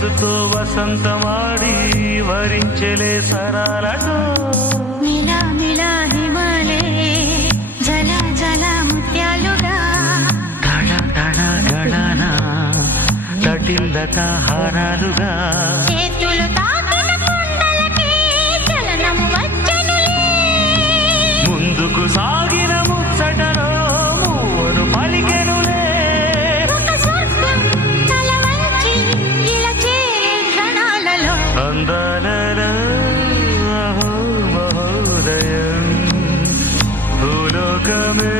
మనసుతో వసంతమాడి వరించెలే సరాలతో మిలా మిలా హిమాలే జల జల ముత్యాలుగా తడ తడ గడన తటిల్లత హారాలుగా చేతులు తాకిన కుండలకి చలనం వచ్చెనులే ముందుకు సాగిన ముచ్చటలో మూవను పలికెనులే ఒక స్వర్గం తల వంచి ఇలా చేరే క్షణాలలో అందాలలో అహో మహోదయం భూలోకమే